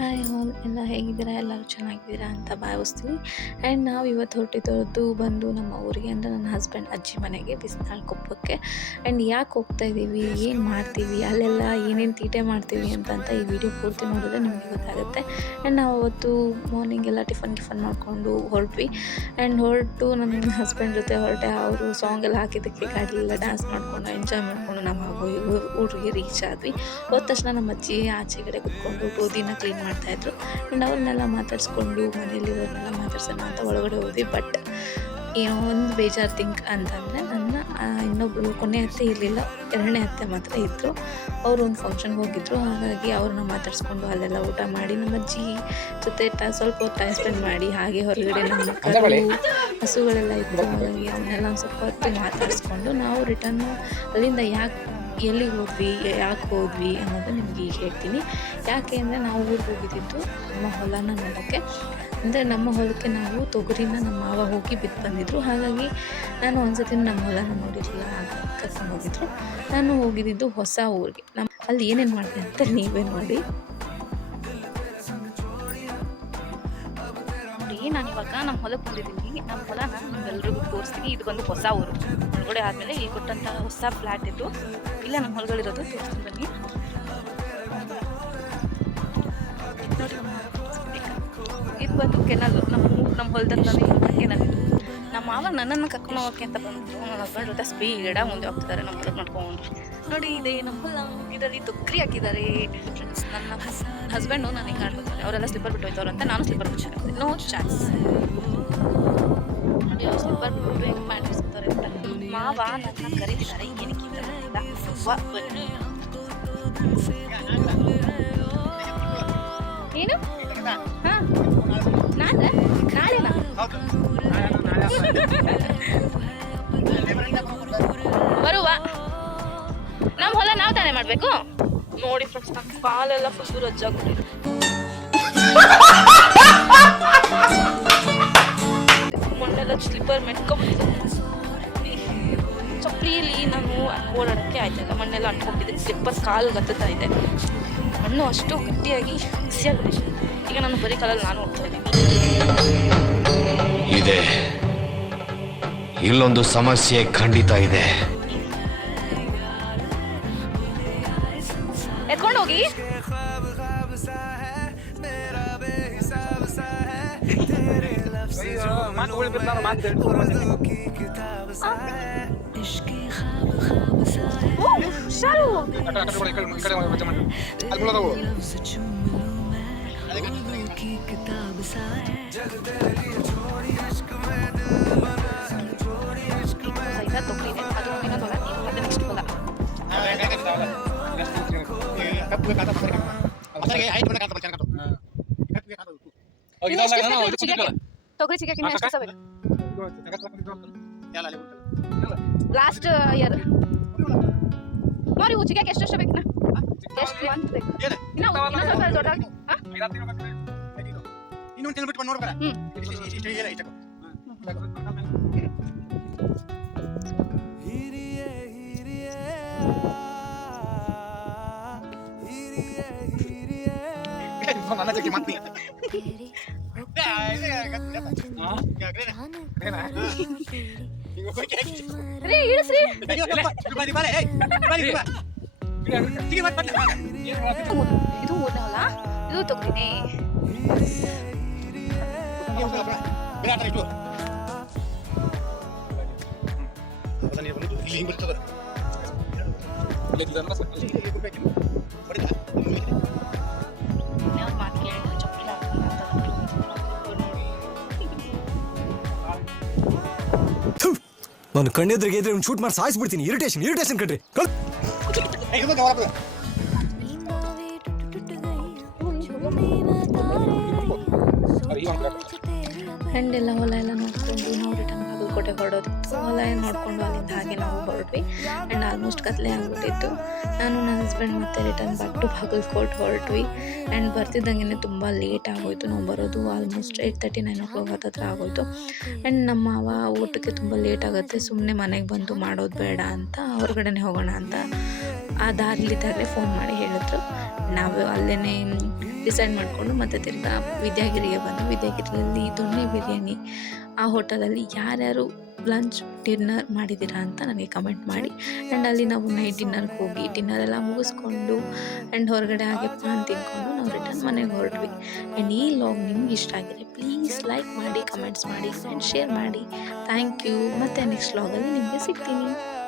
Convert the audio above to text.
Hi all ಎಲ್ಲ ಹೇಗಿದ್ದೀರಾ? ಎಲ್ಲರೂ ಚೆನ್ನಾಗಿದ್ದೀರಾ ಅಂತ ಭಾವಿಸ್ತೀನಿ. ಆ್ಯಂಡ್ ನಾವು ಇವತ್ತು ಹೊರಟಿದ್ದು ಬಂದು ನಮ್ಮ ಊರಿಗೆ, ಅಂದರೆ ನನ್ನ ಹಸ್ಬೆಂಡ್ ಅಜ್ಜಿ ಮನೆಗೆ, ಬಿಸ್ನಾಳ್ ಕೊಪ್ಪಕ್ಕೆ. ಆ್ಯಂಡ್ ಯಾಕೆ ಹೋಗ್ತಾಯಿದ್ದೀವಿ, ಏನು ಮಾಡ್ತೀವಿ, ಅಲ್ಲೆಲ್ಲ ಏನೇನು ತೀಟೆ ಮಾಡ್ತೀವಿ ಅಂತ ಈ ವಿಡಿಯೋ ಪೂರ್ತಿ ನೋಡಿದ್ರೆ ನಿಮಗೆ ಗೊತ್ತಾಗುತ್ತೆ. ಆ್ಯಂಡ್ ನಾವು ಅವತ್ತು ಮಾರ್ನಿಂಗ್ ಎಲ್ಲ ಟಿಫನ್ ಮಾಡಿಕೊಂಡು ಹೊರಟ್ವಿ. ಆ್ಯಂಡ್ ಹೊರಟು ನನ್ನ ಹಸ್ಬೆಂಡ್ ಜೊತೆ ಹೊರಟೆ. ಅವರು ಸಾಂಗ್ ಎಲ್ಲ ಹಾಕಿದ್ದಕ್ಕೆ ಗಾಡಿಯೆಲ್ಲ ಡ್ಯಾನ್ಸ್ ಮಾಡಿಕೊಂಡು ಎಂಜಾಯ್ ಮಾಡಿಕೊಂಡು ನಾವು ಊರಿಗೆ ರೀಚ್ ಆದ್ವಿ. ಹೋದ ತಕ್ಷಣ ನಮ್ಮ ಅಜ್ಜಿ ಆಚೆ ಕಡೆ ಕುತ್ಕೊಂಡು ಗೋಧಿನ ಕ್ಲೀನ್ ಮಾಡ್ತಾಯಿದ್ರು. ಆ್ಯಂಡ್ ಅವ್ರನ್ನೆಲ್ಲ ಮಾತಾಡಿಸ್ಕೊಂಡು ಮನೇಲಿರೋರ್ನೆಲ್ಲ ಮಾತಾಡ್ಸೋಣ ಅಂತ ಒಳಗಡೆ ಹೋದ್ವಿ. ಬಟ್ ಏನೋ ಒಂದು ಬೇಜಾರು ಥಿಂಕ್ ಅಂತಂದರೆ ನನ್ನ ಇನ್ನೊಬ್ಬರು ಕೊನೆ ಅತ್ತೆ ಇರಲಿಲ್ಲ, ಎರಡನೇ ಅತ್ತೆ ಮಾತ್ರ ಇದ್ದರು. ಅವರು ಒಂದು ಫಂಕ್ಷನ್ಗೆ ಹೋಗಿದ್ದರು. ಹಾಗಾಗಿ ಅವ್ರನ್ನ ಮಾತಾಡಿಸ್ಕೊಂಡು ಅಲ್ಲೆಲ್ಲ ಊಟ ಮಾಡಿ ನಮ್ಮ ಅಜ್ಜಿ ಜೊತೆ ಸ್ವಲ್ಪ ಹೊತ್ತು ಟೈಮ್ ಸ್ಪೆಂಡ್ ಮಾಡಿ, ಹಾಗೆ ಹೊರಗಡೆ ನಮ್ಮ ಹಸುಗಳೆಲ್ಲ ಇತ್ತು. ಹಾಗಾಗಿ ಅವನ್ನೆಲ್ಲ ಒಂದು ಸ್ವಲ್ಪ ಹೊತ್ತು ಮಾತಾಡಿಸ್ಕೊಂಡು ನಾವು ರಿಟರ್ನು ಅಲ್ಲಿಂದ ಎಲ್ಲಿಗೆ ಹೋದ್ವಿ ಅನ್ನೋದು ನಿಮಗೆ ಈಗ ಹೇಳ್ತೀನಿ. ಯಾಕೆ ಅಂದರೆ ನಾವು ಊರಿಗೆ ಹೋಗಿದ್ದಿದ್ದು ನಮ್ಮ ಹೊಲನ ನೋಡೋಕ್ಕೆ. ಅಂದರೆ ನಮ್ಮ ಹೊಲಕ್ಕೆ ನಾವು ತೊಗರಿನ ನಮ್ಮ ಮಾವ ಹೋಗಿ ಬಿತ್ತು ಬಂದಿದ್ರು. ಹಾಗಾಗಿ ನಾನು ಒಂದ್ಸತಿ ನಮ್ಮ ಹೊಲನ ನೋಡಿರಲಿಲ್ಲ, ಕರ್ಕೊಂಡು ಹೋಗಿದ್ರು. ನಾನು ಹೋಗಿದ್ದಿದ್ದು ಹೊಸ ಊರಿಗೆ. ಅಲ್ಲಿ ಏನೇನು ಮಾಡಿದೆ ಅಂತ ನೀವೇ ನೋಡಿ. ನಾನು ಇವಾಗ ನಮ್ಮ ಹೊಲಕ್ಕೆ ಬಂದಿದ್ದೀನಿ. ನಮ್ಮ ಹೊಲನ ನಿಮ್ಗೆಲ್ರಿಗೂ ತೋರಿಸ್ತೀನಿ. ಇದು ಬಂದು ಹೊಸ ಊರು. ಒಳಗಡೆ ಆದಮೇಲೆ ಇಲ್ಲಿ ಕೊಟ್ಟಂಥ ಹೊಸ ಫ್ಲ್ಯಾಟ್ ಇದು. ಇಲ್ಲ ನಮ್ಮ ಹೊಲಗಳಿರೋದು ತೋರಿಸ್ತೀನಿ ಬನ್ನಿ. ನೋಡಿ, ಇದು ಬಂದು ಕೆನಲ್ಲು. ನಮ್ಮ ಹೊಲದಲ್ಲಿ ಕೆನಲ್ ಇದು. ನಮ್ಮ ಮಾವ ನನ್ನನ್ನು ಕರ್ಕೊಂಡು ಹೋಗೋಕ್ಕೆ ಅಂತ ಬಂದು ನನ್ನ ಹಸ್ಬೆಂಡ್ ಜೊತೆ ಸ್ಪೀಡಾಗಿ ಮುಂದೆ ಹೋಗ್ತಿದ್ದಾರೆ. ನಮ್ಮ ಹೊಲಕ್ಕೆ ಮಾಡ್ಕೊಂಡು ನೋಡಿ, ಇದೆ ನಮ್ಮ ಹೊಲ. ಇದರಲ್ಲಿ ತೊಗರಿ ಹಾಕಿದ್ದಾರೆ. ಫ್ರೆಂಡ್ಸ್, ನನ್ನ ಹಸ್ಬೆಂಡು ನಾನು ಹಿಂಗೆ ಆಡ್ಕೊತಾರೆ. ಅವರೆಲ್ಲ ಸ್ಲಿಪ್ಪರ್ ಬಿಟ್ಟು ಹೋಯ್ತವ್ರು ಅಂತ ನಾನು ಸ್ಲಿಪ್ಪರ್ ಬಿಟ್ಟು ನೋ ಚಾನ್ಸ್. ನೋಡಿ, ಅವ್ರು ಸ್ಲಿಪ್ಪರ್ ಬಿಟ್ಟು ಹೆಂಗೆ ಮಾಡಿಸ್ತಾರೆ ಅಂತ. ಮಾವ ನನ್ನ ಕರೀತಿದ್ದಾರೆ. ಏನಕ್ಕೆ ಬನ್ನಿ. ಏನು? ಹಾಂ, ನಾಳೆನಾ ಬರುವ? ನಮ್ಮ ಹೊಲ ನಾವು ತಾನೇ ಮಾಡಬೇಕು. ನೋಡಿ ಫ್ರೆಂಡ್ಸ್, ನಮ್ಮ ಕಾಲೆಲ್ಲ ಫುಲ್ ರಜ್ಜಾಗ್ಬಿಟ್ಟಿದೆ. ಮೊನ್ನೆಲ್ಲ ಸ್ಲಿಪ್ಪರ್ ಮೆಟ್ಕೊಂಡ್ಬಿಟ್ಟಿದೆ. ಚಪ್ಪಲಿಯಲ್ಲಿ ನಾನು ಓಡಾಡೋಕ್ಕೆ ಆಯ್ತಲ್ಲ, ಮಣ್ಣೆಲ್ಲ ಅಂಟ್ಕೊಂಡಿದ್ದೀನಿ. ಸ್ಲಿಪ್ಪರ್ ಕಾಲು ಗತ್ತುತ್ತಾ ಇದೆ. ಮಣ್ಣು ಅಷ್ಟು ಗಟ್ಟಿಯಾಗಿ ಬಿಸಿಯಾಗಿದೆ. ಈಗ ನಾನು ಬರೀ ಕಾಲಲ್ಲಿ ನಾನು ಹೋಗ್ತಾ ಇದ್ದೀನಿ. ಇದೆ, ಇಲ್ಲೊಂದು ಸಮಸ್ಯೆ ಖಂಡಿತ ಇದೆ. ಎತ್ಕೊಂಡು ಹೋಗಿ. ತೊಗರಿ ಚಿಕ್ಕಿ ಲಾಸ್ಟ್ ಇಯರ್ ನೋಡಿ, ಚಿಕ್ಕಕ್ಕೆ ಎಷ್ಟು ಬೇಕು? ಎಷ್ಟು ಬೇಕು? ಇನ್ನೊಂದು ತಿಂಗಳು ಬಿಟ್ಟು ನೋಡ್ಬೇಡ. ಇದು ಓದಲ್ಲ, ಇದು ತೊಗ್ರಿನೇ. ನಾನು ಕಣ್ಣೆದ್ರಿಗೆ ಇದ್ರೆ ಒಂದು ಶೂಟ್ ಮಾಡಿ ಸಾಯಿಸ್ಬಿಡ್ತೀನಿ. ಇರಿಟೇಷನ್ ಕಣ್ರಿ. ಫ್ರೆಂಡ್ ಎಲ್ಲ ಹೊಲ ಎಲ್ಲ ನೋಡಿಕೊಂಡು ನಾವು ರಿಟರ್ನ್ ಬಾಗಲಕೋಟೆ ಹೊರಡೋದು. ಹೊಲ ನೋಡಿಕೊಂಡು ಅಲ್ಲಿಂದ ಹಾಗೆ ನಾವು ಹೊರಟ್ವಿ. ಆ್ಯಂಡ್ ಆಲ್ಮೋಸ್ಟ್ ಕತ್ಲೆ ಆಗ್ಬಿಟ್ಟಿತ್ತು. ನಾನು ನನ್ನ ಹಸ್ಬೆಂಡ್ ಮತ್ತೆ ರಿಟರ್ನ್ ಬ್ಯಾಕ್ ಟು ಬಾಗಲಕೋಟೆ ಹೊರಟ್ವಿ. ಆ್ಯಂಡ್ ಬರ್ತಿದ್ದಂಗೆ ತುಂಬ ಲೇಟ್ ಆಗೋಯಿತು. ನಾವು ಬರೋದು ಆಲ್ಮೋಸ್ಟ್ 8:30 9 o'clock ಹತ್ರ ಆಗೋಯಿತು. ಆ್ಯಂಡ್ ನಮ್ಮ ಮಾವ ಊಟಕ್ಕೆ ತುಂಬ ಲೇಟ್ ಆಗುತ್ತೆ, ಸುಮ್ಮನೆ ಮನೆಗೆ ಬಂದು ಮಾಡೋದು ಬೇಡ ಅಂತ ಹೊರಗಡೆನೇ ಹೋಗೋಣ ಅಂತ ಆ ದಾರಿಲಿದ್ದಾಗಲೇ ಫೋನ್ ಮಾಡಿ ಹೇಳಿದ್ರು. ನಾವು ಅಲ್ಲೇ ಡಿಸೈಡ್ ಮಾಡಿಕೊಂಡು ಮತ್ತೆ ತಿರ್ಗಾ ವಿದ್ಯಾಗಿರಿಗೆ ಬಂದು ವಿದ್ಯಾಗಿರಿಯಲ್ಲಿ ದೊಣ್ಣೆ ಬಿರಿಯಾನಿ ಆ ಹೋಟೆಲಲ್ಲಿ ಯಾರ್ಯಾರು ಲಂಚ್ ಡಿನ್ನರ್ ಮಾಡಿದ್ದೀರಾ ಅಂತ ನನಗೆ ಕಮೆಂಟ್ ಮಾಡಿ. ಆ್ಯಂಡ್ ಅಲ್ಲಿ ನಾವು ನೈಟ್ ಡಿನ್ನರ್ಗೆ ಹೋಗಿ ಡಿನ್ನರೆಲ್ಲ ಮುಗಿಸ್ಕೊಂಡು ಆ್ಯಂಡ್ ಹೊರಗಡೆ ಹಾಗೆ ಪಾನ್ ತಿಂದ್ಕೊಂಡು ನಾವು ರಿಟರ್ನ್ ಮನೆಗೆ ಹೊರಟ್ವಿ. ಆ್ಯಂಡ್ ಈ ಲಾಗ್ ನಿಮ್ಗೆ ಇಷ್ಟ ಆಗಿದೆ ಪ್ಲೀಸ್ ಲೈಕ್ ಮಾಡಿ, ಕಮೆಂಟ್ಸ್ ಮಾಡಿ ಆ್ಯಂಡ್ ಶೇರ್ ಮಾಡಿ. Thank you. ಮತ್ತು ನೆಕ್ಸ್ಟ್ ಲಾಗಲ್ಲಿ ನಿಮಗೆ ಸಿಗ್ತೀನಿ.